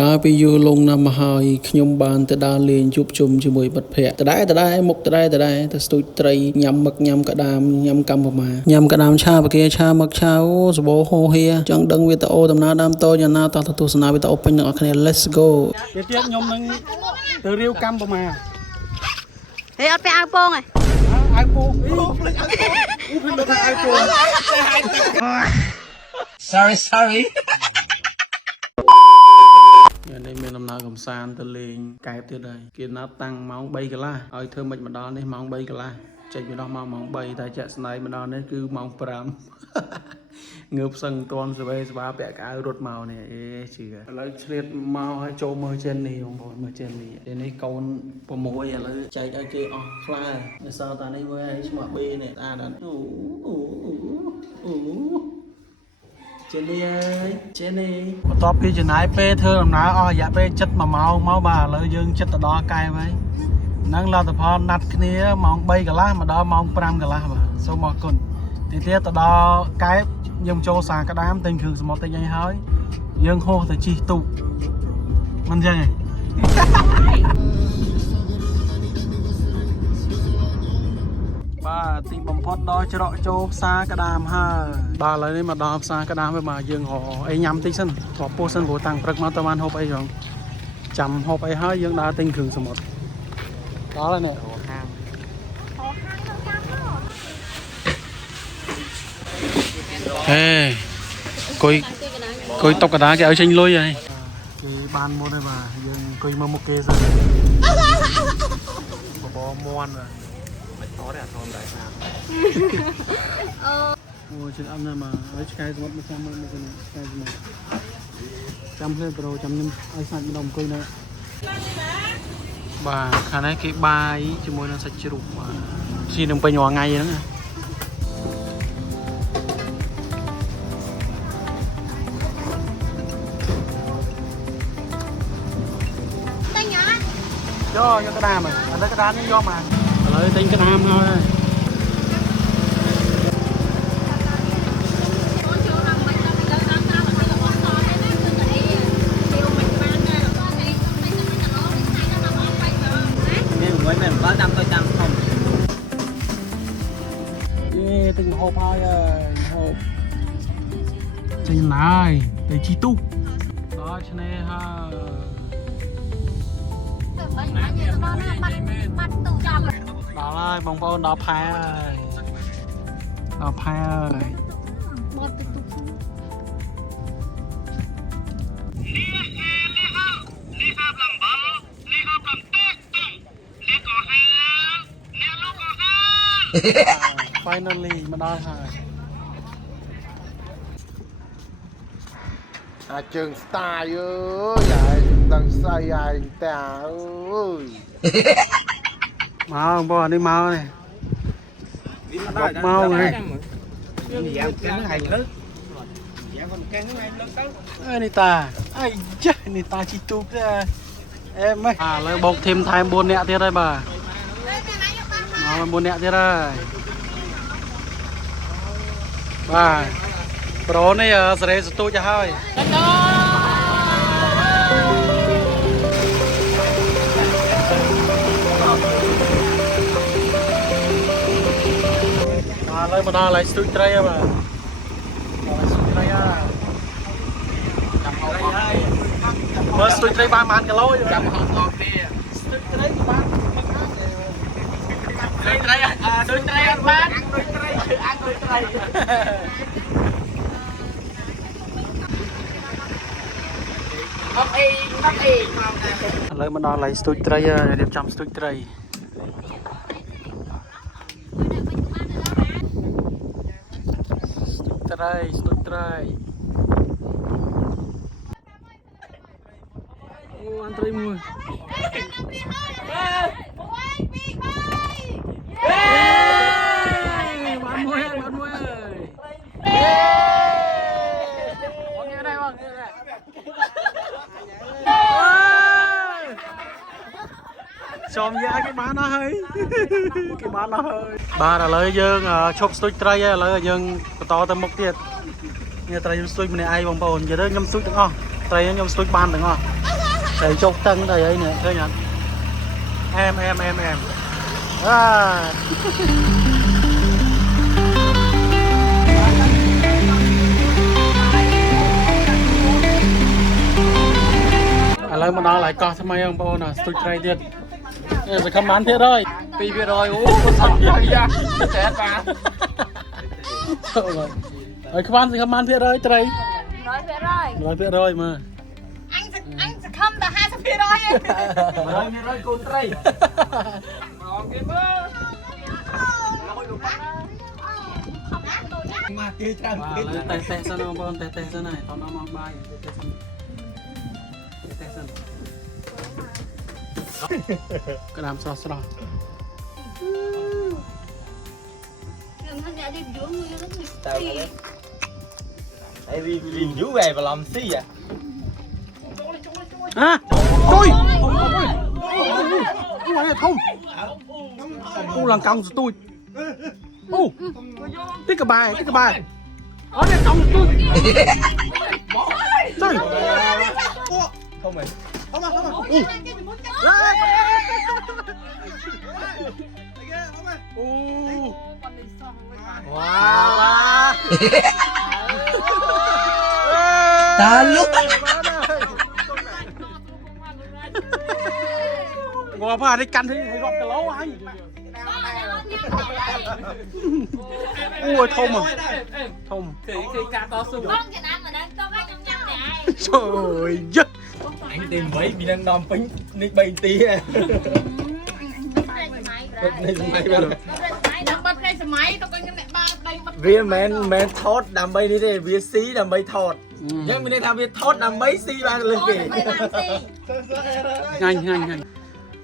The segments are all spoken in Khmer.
កាលពីយូរលង់ណាស់មកហើយខ្ញុំបានទៅដើរលេងជួបជុំជាមួយមិត្តភ័ក្តិដដែលមុខដដែលទៅស្ទូចត្រីញ៉ាំមឹកញ៉ាំក្តាមញ៉ាំកម្មប្រមាញ៉ាំក្តាមឆាបកាឆាមឹកឆាអូសបោហូហៀចង់ដឹងវីដេអូដំណើរដើមតយ៉ាងណាតោះទៅទស្សនាវីដេអូពេញទាំងអស់គ្នា Let's go ទៀតខ្ញុំនឹងទៅរាវកម្មប្រមាហេអត់ពាក់អាវពោងឯងអាវពោងភ្លេចអាវពោងភ្លេចអាវពោង sorry នេះមានដំណើរកំសាន្តទៅលេងកែបទៀតហើយគេណាត់តាំងម៉ោង3កន្លះឲ្យធ្វើមិនម្ដងនេះម៉ោង3កន្លះចេញពីនោះមកម៉ោង3តែចាក់ស្នៃម្ដងនេះគឺម៉ោង5ងើបសឹងតន់ស្វេស្វាពាក់កៅរត់មកនេះអេជឿឥឡូវឆ្លៀតមកឲ្យចូលមើលចេននេះបងប្អូនមើលចេននេះនេះកូន6ឥឡូវចែកឲ្យគេអស់ខ្លានៅសល់តានេះមើលឲ្យឈ្មោះ B នេះអាដល់អូចេននេះចេននេះបន្ទាប់ពីចំណាយពេលធ្វើដំណើរអស់រយៈពេល7ម៉ោងមកបាទឥឡូវយើងចិត្តទៅដល់កែបហើយហ្នឹងលទ្ធផលណាត់គ្នាម៉ោង3កន្លះមកដល់ម៉ោង5កន្លះបាទសូមអរគុណទីទៀតទៅដល់កែបយើងចូលសាក្តាមទិញគ្រឿងសមុទ្រទិញអីហើយយើងហោះទៅជិះទូកមិនអញ្ចឹងទេបាទទីបំផុតដល់ច្រកចូលផ្សារក្តាមហើយបាទឥឡូវនេះមកដល់ផ្សារក្តាមហើយបាទយើងរកអីញ៉ាំតិចសិនធ្លាប់ពោះសិនព្រោះតាំងព្រឹកមកតើបានហូបអីផងចាំហូបអីហើយយើងដើរទិញគ្រឿងសមុទ្រដល់ហើយនេះហេអង្គុយតុកកណ្ដាលគេឲ្យចេញលុយហើយគេបានមុនហើយបាទយើងអង្គុយមើលមុខគេសិនបបមន់បាទមិនតទេអាធំដែរអូជិះអត់ណាស់មកហើយឆ្កែសមុទ្រមកចាំមើលមកនេះឆ្កែសមុទ្រចាំភ្លេប្រូចាំខ្ញុំឲ្យសាច់ម្ដងអង្គុយនៅបាទខាងនេះគេបាយជាមួយនឹងសាច់ជ្រូកបាទជីនឹងពេញរាល់ថ្ងៃហ្នឹងយកក្តាមឥឡូវក្តាមនេះយកមកឥឡូវទិញក្តាមហើយទិញហូបហើយហូបចេញណាយទៅជីទូកដល់ឆ្នេរហើយដល់ហើយបងប្អូនដល់ផែហើយដល់ផែហើយfinally មកដល់ហើយអាចជើងស្តាយអើយហើយដឹងស្អីហើយតាអើយមកបងនេះមកនេះមកហើយយ៉ាងគេនឹងហើយលើយ៉ាងគាត់កេះនឹងហើយលើទៅអើនេះតាអីចានេះតាជីទូកទេអេម៉េចឥឡូវបោកធីមថែម4នាក់ទៀតហើយបាទមក4នាក់ទៀតហើយបាទប្រូនេះសេរីសទូចទៅហើយឥឡូវមកដល់ឡៃស្ទូចត្រីហើយបាទស្ទូចត្រីហើយចាំហៅហើយមើលស្ទូចត្រីបានគីឡូចាំហៅតគ្នាស្ទូចត្រីបានស្ទូចត្រីស្ទូចត្រីអត់បានស្ទូចត្រីអាចស្ទូចត្រីអត់អីឥឡូវមកដល់ឡៃស្ទូចត្រីហើយរៀបចំស្ទូចត្រីស្ទូចត្រីអូអានត្រីមួយបានមួយហើយបងនេះđâyបងនេះចំយ៉ាគេបានអស់ហើយគេបានអស់ហើយបាទឥឡូវយើងឈប់ស្ទូចត្រីហើយឥឡូវយើងបន្តទៅមុខទៀតនេះត្រីខ្ញុំស្ទូចម្នាក់ឯងបងប្អូននិយាយទៅខ្ញុំស្ទូចទាំងអស់ត្រីខ្ញុំស្ទូចបានទាំងអស់ Thầy chốt tân đây ấy nè, thấy nhận. Em. Lời mà đó lại có sao mấy ông bố nè, tôi traiទៀត. Sẽ không bán thiệt rồi. 2%អូសាច់យ៉ាchết bà. Rồi không bán thiệt rồi trai. 100% mà. Anh sẽ không là 20% ấy. 100% con trai. Mà kia trang tè sao nó bon tè sao này, tao nó mang bay tè sao. Cái làm sao. Đây review về và làm gì vậy? Hả? Tôi! Không! Cô làm cong của tôi. Tích cái bài. Ở đây cong của tôi. Trời! Không mày. Wow! Ta lúc ngồi vào đây canh thì gọt cái lấu anh. Ui thông à. Thông. thì cá to sung. Trời ơi giấc. Anh tìm mấy bị đang đòn pính nick bay tí. Vì men thót đam bay đi đây, vì xí đam bay thót. Nhưng mình đây tham vì thót đam bay xí ba lên kì. Nhanh.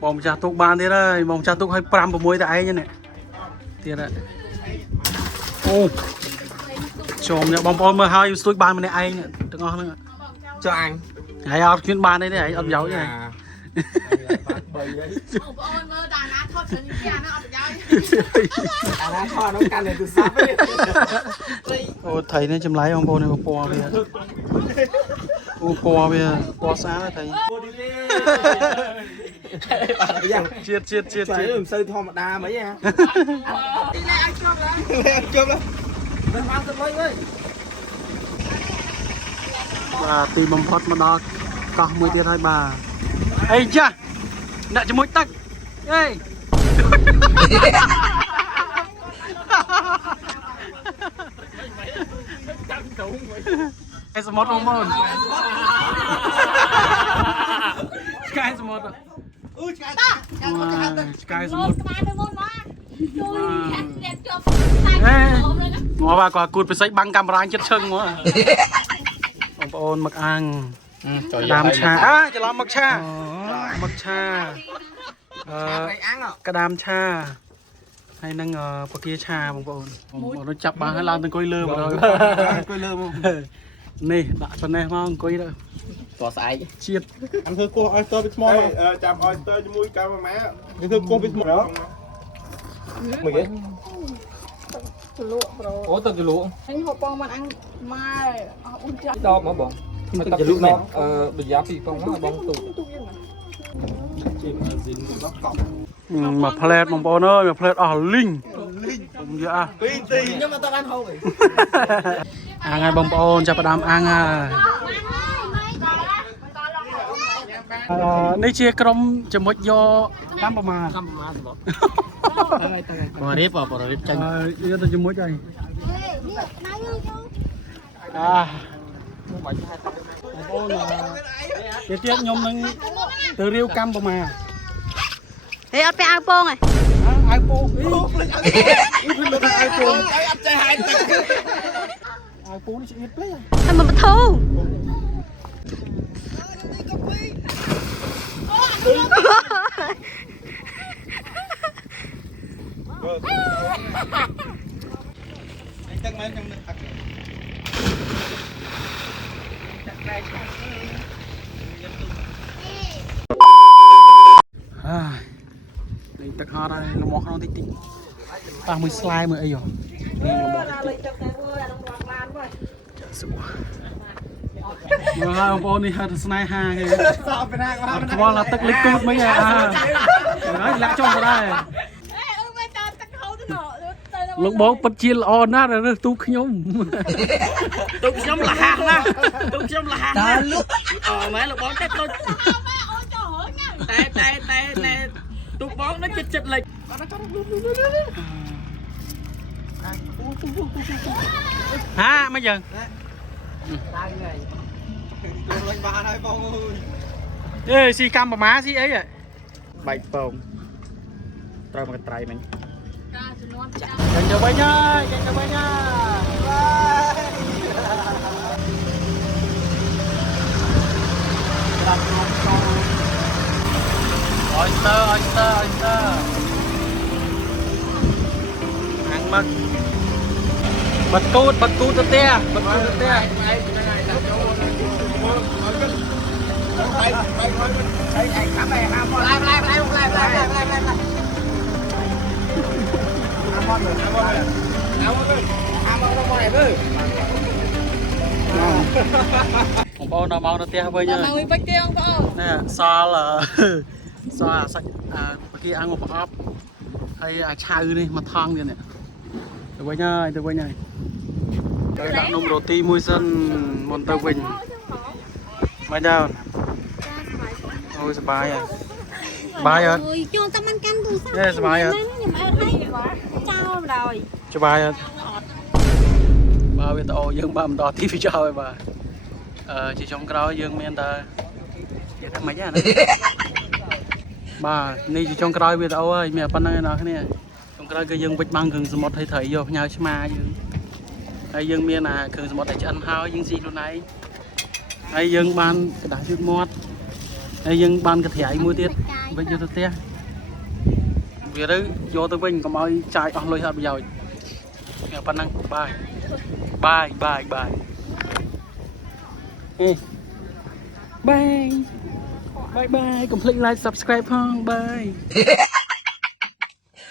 Bông cha túc ban thế đây, bông cha túc hay pram vào môi tại anh nè. Tiệt đấy. Ô. Chồm nhá, bông bông mà hai túc ban bên này anh nè, được ngon nữa. Cho anh. Hãy ở chuyến ban đấy đấy, ăn dấu như này. Nó canh này từ sắp ấy. Ô thầy này chấm lái ông bố này ông po bây giờ. Ô po bây giờ, po sáng rồi thầy. Chiết. Phải làm xây thò mà đa mấy à. Chôm lên. Mình mang tận lấy ơi. Và tìm bông phót mà đó có 10 tiết hai bà. Ê cha, nợ cho mỗi tắc. Ê. Cái smart không môn. Sky smart. Sky smart. Ngồi bà quả cụt phải xây băng camera chất sưng quá. Ông ôn mực ăn. Đam cha. Chỉ làm mực cha. Cái đam cha. Hay năng bậc kia cha bông bồn. Nó chập bà hay làm từng coi lơ mà rồi. Coi lơ không? Nè, đã phần này không coi đâu. Tỏ sải. Chiết. Anh thưa cô oyster với small không? Chạm oyster cho mũi cao mà má. Anh thưa cô với small đó. Mày cái. Ủa tao lụa. Anh hộp bông mà ăn mai Đó mà bọn. Mà tao lụa này. Bây giờ thì con nó bông tụ. Mà plate bông bồn ơi, mà plate linh. Không dạ. Nhưng mà tao ăn không vậy. Ăn ngay bông bồn cho bà đam ăn à. Đây chia crom cho một do cam bà mà. Bà rếp chanh. Đi cho tôi cho mỗi chai. Bông là cái tiết nhóm nâng từ riêu cam bà mà. Thế ăn phải ăn bông này. iPhone. iPhone. iPhone nó chỉ ít đấy. Anh mà thu. Đây tắc ho đây, nó mọc nó tí. Ta mới slide mới ấy rồi. Đây nó mọc tí. Chả sủa. mà ông bố đi hết snai ha kìa សោកពីណាក៏ ខ្វល់ទឹកលិចទូតមិញអាហើយលាក់ចុះទៅដែរ Mày tao tao khâu tới nọ. លោកបងពិតជាល្អណាស់រើសទូខ្ញុំ ទុកខ្ញុំលះហាស់ណាទុកខ្ញុំលះហាស់តើលោកម៉ែលោកបងតែទុក Mẹ ôi cho hưởng nha. តែទុកបងនៅចិត្តលេច ហាមិនចឹង ឡើងហើយខ្លួនលេចបានហើយបងអើយ អេស៊ីកម្មប្រមាស៊ីអីហ៎បែកពងត្រូវមកត្រៃមិញ Ra cho nó chào. ចេញទៅវិញហើយចេញទៅវិញហើយអយស្ទើហាងមកបាត់គូតទៅផ្ទះឯងដាក់ចូលមើលឲ្យវិញឯងខាប់ឯងហាមកឡាយហាមកមកឯងមើល បងប្អូនដល់មកទៅផ្ទះវិញហើយ Mày bạch tiêu không có. ណែសល់សល់អាសាច់បកាអាំងមកប្រអប់ហើយអាឆៅនេះមកថងទៀតនេះទៅវិញហើយទៅដាក់នំរ៉ូទីមួយសិនមុនទៅវិញមកដល់អូយសប្បាយហើយបាយអត់ Ôi cho tao ăn canh từ sao. Yes, bài ạ. Nhưng mà ở đây chao rồi. សប្បាយអត់បើវាតអូយើងបើមិនដល់ទីវាចោលហើយបាទជាចុងក្រោយយើងមានតែនិយាយថាម៉េចណាបាទនេះជាចុងក្រោយវាតអូហើយមានប៉ុណ្្នឹងឯណោះគ្នាចុងក្រោយគឺយើងវិចបាំងគ្រឿងសមុទ្រត្រីយកផ្ញើឆ្មាយើងហើយយើងមានអាគ្រឿងសមុទ្រដែលឆ្អិនហើយយើងស៊ីខ្លួនឯងហើយយើងបានកដាស់ជូតមាត់ហើយយើងបានកត្រៃមួយទៀតវិចយកទៅផ្ទះវាទៅយកទៅវិញកុំឲ្យចាយអស់លុយអត់ប្រយោជន៍មានប៉ុណ្្នឹងបាយបាយកុំភ្លេច like subscribe ផងបាយ